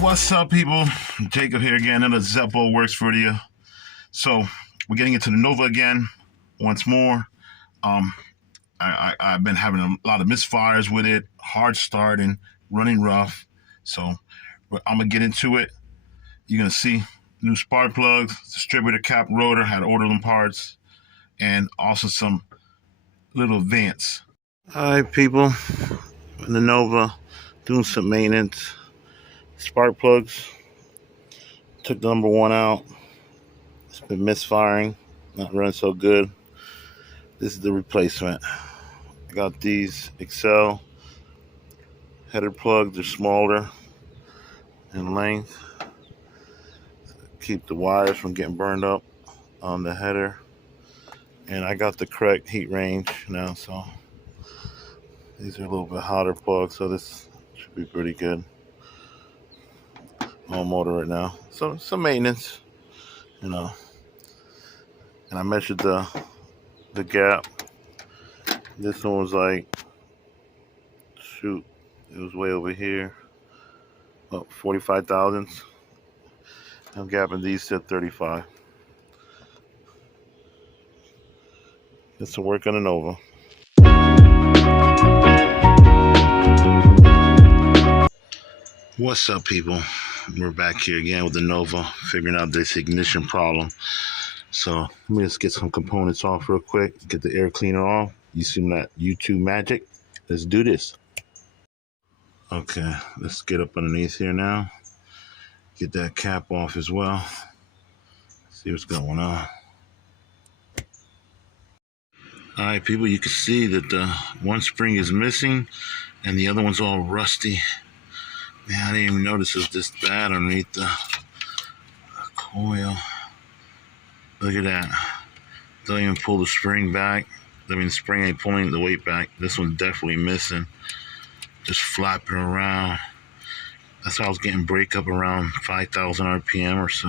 What's up, people? Jacob here again. Another Zeppo Works video. So we're getting into the Nova again once more. I've been having a lot of misfires with it, hard starting, running rough. So I'm gonna get into it. You're gonna see new spark plugs, distributor cap, rotor. Had to order them parts, and also some little vents. All right, people. In the Nova, doing some maintenance. Spark plugs. Took the number one out. It's been misfiring, not running so good. This is the replacement. I got these Excel header plugs. They're smaller in length. Keep the wires from getting burned up on the header. And I got the correct heat range now, so these are a little bit hotter plugs, so this should be pretty good. On motor right now. So some maintenance, you know. And I measured the gap. This one was like, shoot, it was way over here, about 45 thousandths. I'm gapping these to 35. Get some work on the Nova. What's up, people? We're back here again with the Nova, figuring out this ignition problem. So let me just get some components off real quick, get the air cleaner off. You see that YouTube magic? Let's do this. Okay, let's get up underneath here now. Get that cap off as well. See what's going on. All right, people, you can see that the one spring is missing and the other one's all rusty. Man, I didn't even notice it was this bad underneath the coil. Look at that. Don't even pull the spring back. I mean, the spring ain't pulling the weight back. This one's definitely missing. Just flapping around. That's why I was getting breakup around 5,000 RPM or so.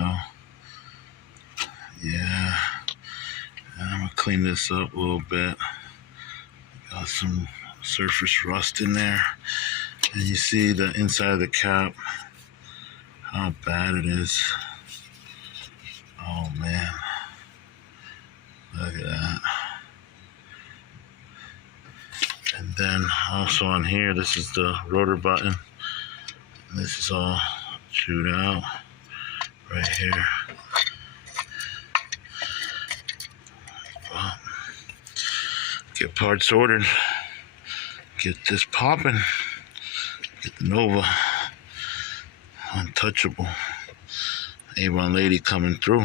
Yeah. And I'm gonna clean this up a little bit. Got some surface rust in there. And you see the inside of the cap, how bad it is. Oh man. Look at that. And then also on here, this is the rotor button. This is all chewed out right here. Well, get parts ordered. Get this popping. Get the Nova untouchable. Avon lady coming through.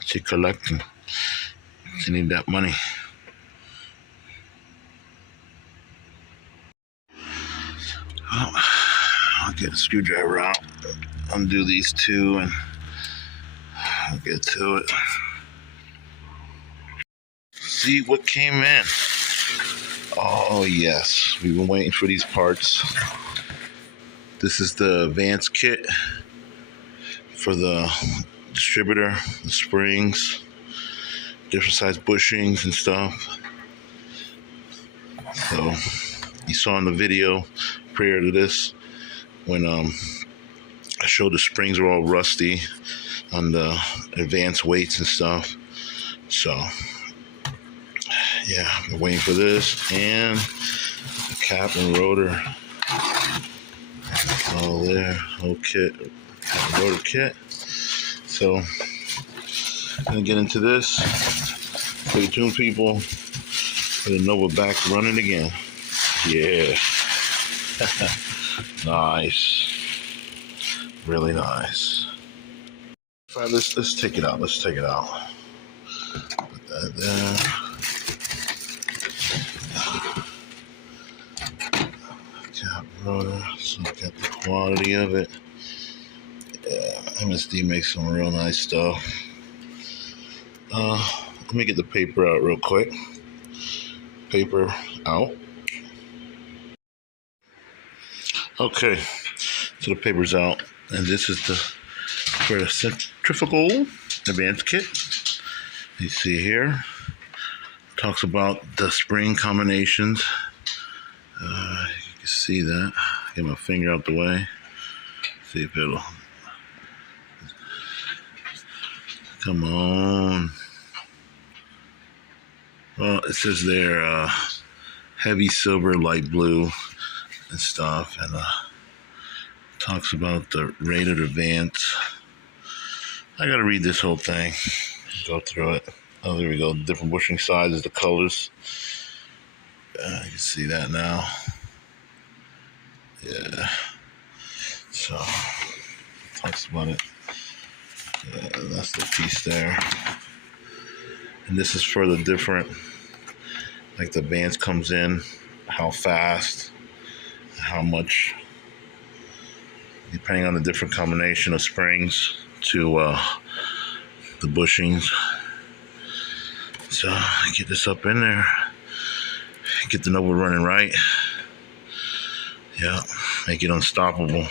She collecting. She need that money. Well, I'll get a screwdriver out, undo these two, and I'll get to it. See what came in. Oh yes, we've been waiting for these parts. This is the Advance kit for the distributor, the springs, different size bushings and stuff. So you saw in the video prior to this when I showed the springs were all rusty on the advanced weights and stuff. So yeah, I'm waiting for this and the cap and rotor. It's all there, whole kit, cap and rotor kit. So I'm gonna get into this. Stay tuned, people. Get the Nova back running again. Yeah. Nice. Really nice. All right, let's take it out. Let's take it out. Put that there. Cap rotor. So look at the quality of it. Yeah, MSD makes some real nice stuff. Let me get the paper out real quick. Paper out. Okay, so the paper's out, and this is the for the centrifugal advance kit. You see here, talks about the spring combinations. You can see that. Get my finger out the way. See if it'll Come on. Well, it says there, heavy silver, light blue, and stuff, and talks about the rated advance. I gotta read this whole thing, go through it. Oh, there we go. Different bushing sizes, the colors. You can see that now. Yeah. So, talks about it. Yeah, that's the piece there. And this is for the different, like the advance comes in, how fast, how much, depending on the different combination of springs to the bushings. So get this up in there, get the Nova running right. Yeah, make it unstoppable.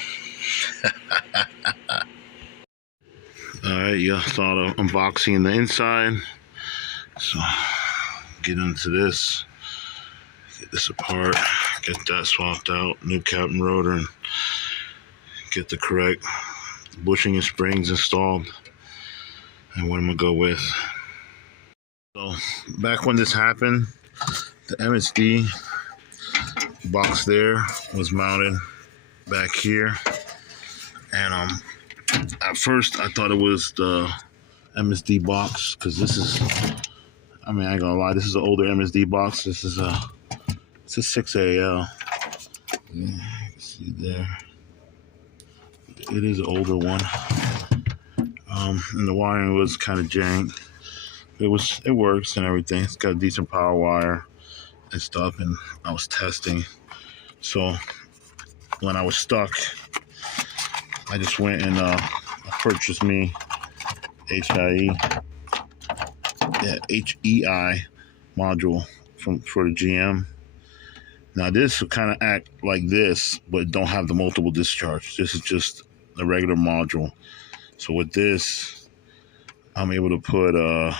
Alright, you saw the unboxing the inside. So get into this, get this apart, get that swapped out, new cap and rotor, and get the correct bushing and springs installed. And what I'm gonna go with. So back when this happened, the MSD box there was mounted back here, and at first I thought it was the MSD box, because this is, I mean, I ain't gonna lie, this is an older MSD box. This is it's a 6AL. Yeah, you can see there. It is an older one. And the wiring was kind of jank. It works and everything. It's got a decent power wire and stuff, and I was testing. So when I was stuck, I just went and purchased me HEI module for the GM. Now this will kind of act like this, but don't have the multiple discharge. This is just a regular module. So with this, I'm able to put I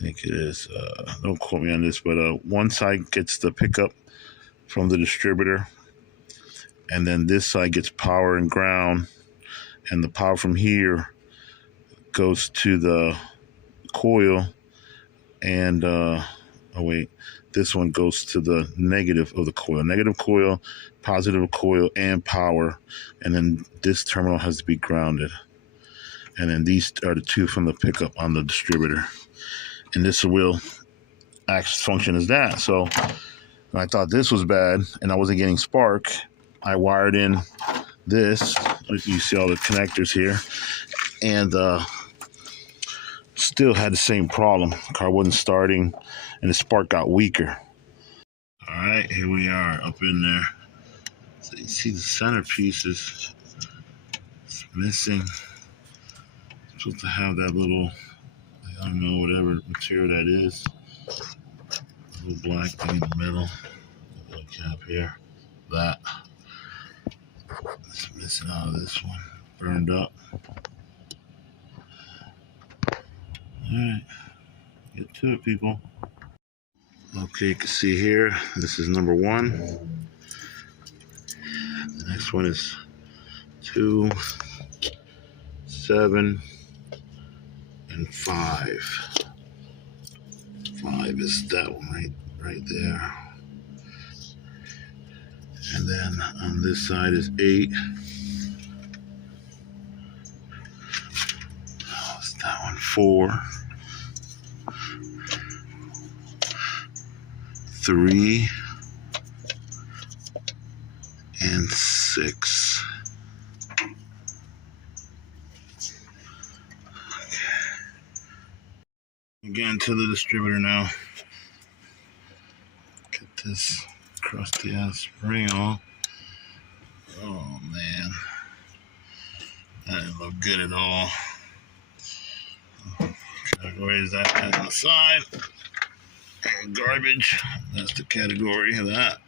think it is, don't quote me on this, but one side gets the pickup from the distributor, and then this side gets power and ground, and the power from here goes to the coil, and this one goes to the negative of the coil. Negative coil, positive coil, and power, and then this terminal has to be grounded. And then these are the two from the pickup on the distributor. And this will actually function as that. So when I thought this was bad and I wasn't getting spark, I wired in this. You see all the connectors here, and still had the same problem. The car wasn't starting and the spark got weaker. All right, here we are up in there. So you see the centerpiece is missing. It's supposed to have that little, I don't know, whatever material that is. A little black thing in the middle. A little cap here. That. It's missing out of this one. Burned up. Alright. Get to it, people. Okay, you can see here, this is number 1. The next one is 2, 7, and 5. 5 is that one right there. And then on this side is 8. What's that one? 4. 3. And 6. Again, to the distributor now. Get this crusty ass spring on. Oh man, that didn't look good at all. Categories that on the side. And garbage. That's the category of that.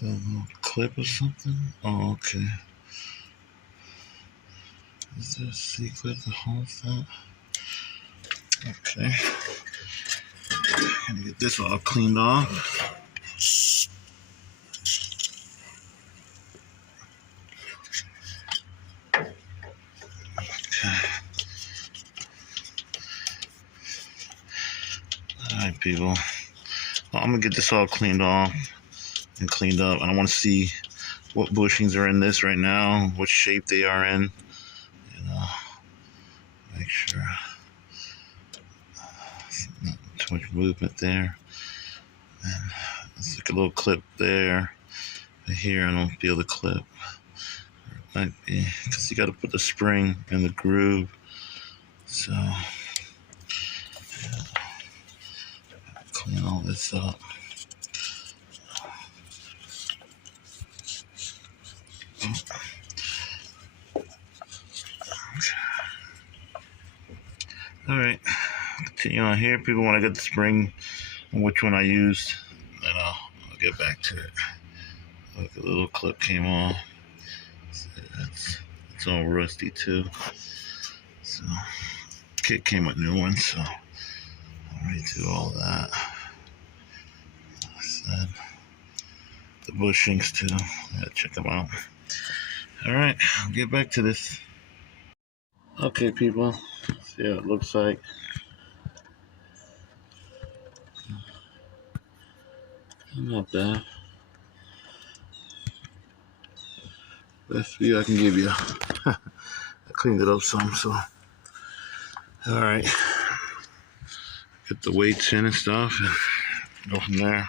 The little clip or something? Oh, okay. Is there a C-clip to hold that? Okay. Gonna get this all cleaned off. Alright, people. Well, I'm gonna get this all cleaned off and cleaned up. I want to see what bushings are in this right now, what shape they are in. You know, make sure not too much movement there. And let's take a little clip there. But here, I don't feel the clip. It might be because you got to put the spring in the groove. So, yeah. Clean all this up. Alright, continue on here. People, when I get the spring and which one I used, then I'll get back to it. Look, a little clip came off. It's all rusty too. So, kit came with new ones, so I'll redo all that. Said the bushings too. Yeah, check them out. Alright, I'll get back to this. Okay, people, see how it looks like. Not bad. Best view I can give you. I cleaned it up some, so. Alright. Get the weights in and stuff and go from there.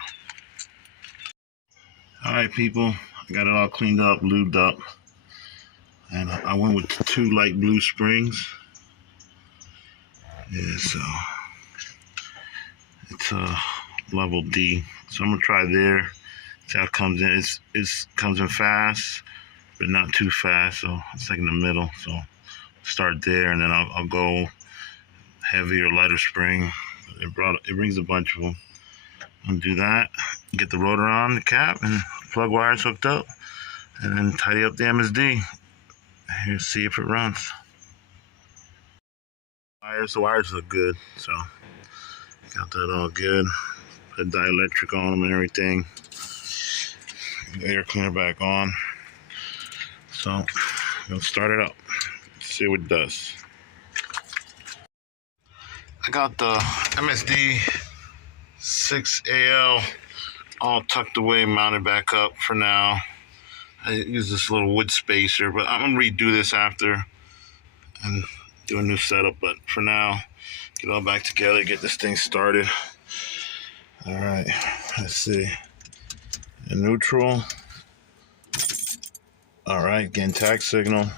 Alright, people, I got it all cleaned up, lubed up. And I went with 2 light blue springs. Yeah, so it's level D. So I'm gonna try there. See how it comes in. It comes in fast, but not too fast. So it's like in the middle. So start there, and then I'll go heavier, lighter spring. It brings a bunch of them. Undo that. Get the rotor on the cap and plug wires hooked up, and then tidy up the MSD. Here, see if it runs. The wires look good, so got that all good. Put dielectric on them and everything. Air cleaner back on. So I'm gonna start it up. See what it does. I got the MSD 6AL all tucked away, mounted back up for now. I use this little wood spacer, but I'm gonna redo this after and do a new setup. But for now, get all back together, get this thing started. All right, let's see. In neutral. All right, getting tag signal.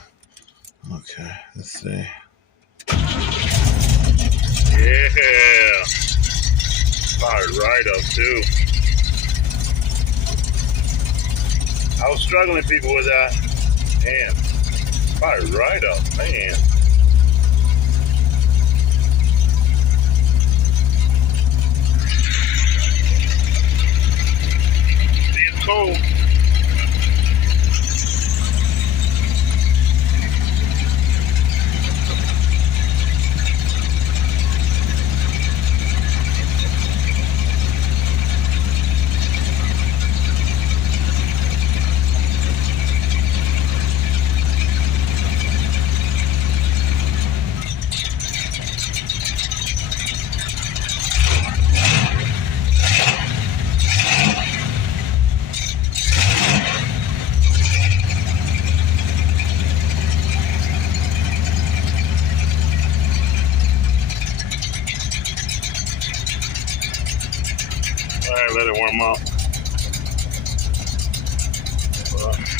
Okay, let's see. Yeah, fired right up too. I was struggling, people, with that. Man, fired right up, man. It's cold. Alright, let it warm up.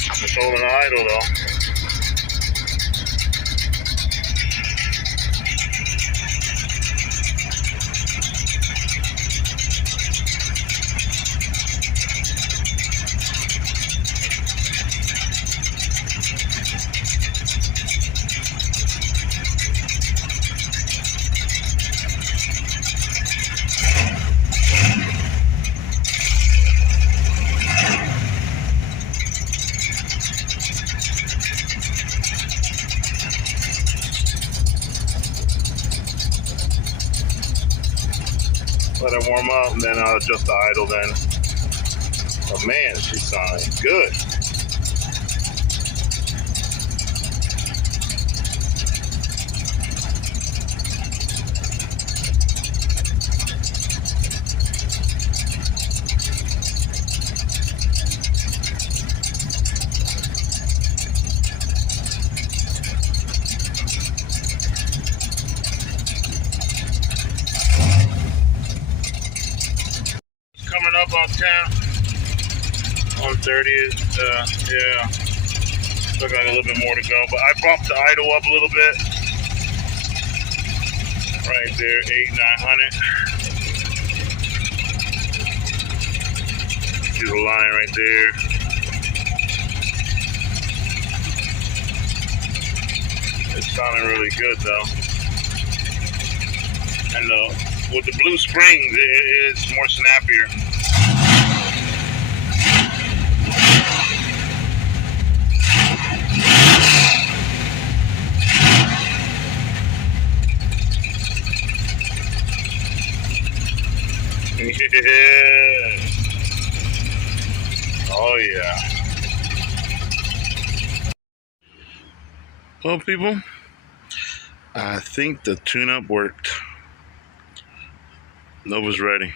It's holding idle though. Let it warm up, and then I'll adjust the idle then. Oh man, she's sounding good. about 10 on 30th. Yeah, still got a little bit more to go, but I bumped the idle up a little bit. Right there, 8,900. See the line right there. It's sounding really good though. And with the blue springs, it's more snappier. Yeah. Oh yeah. Well, people, I think the tune-up worked. Nova's ready.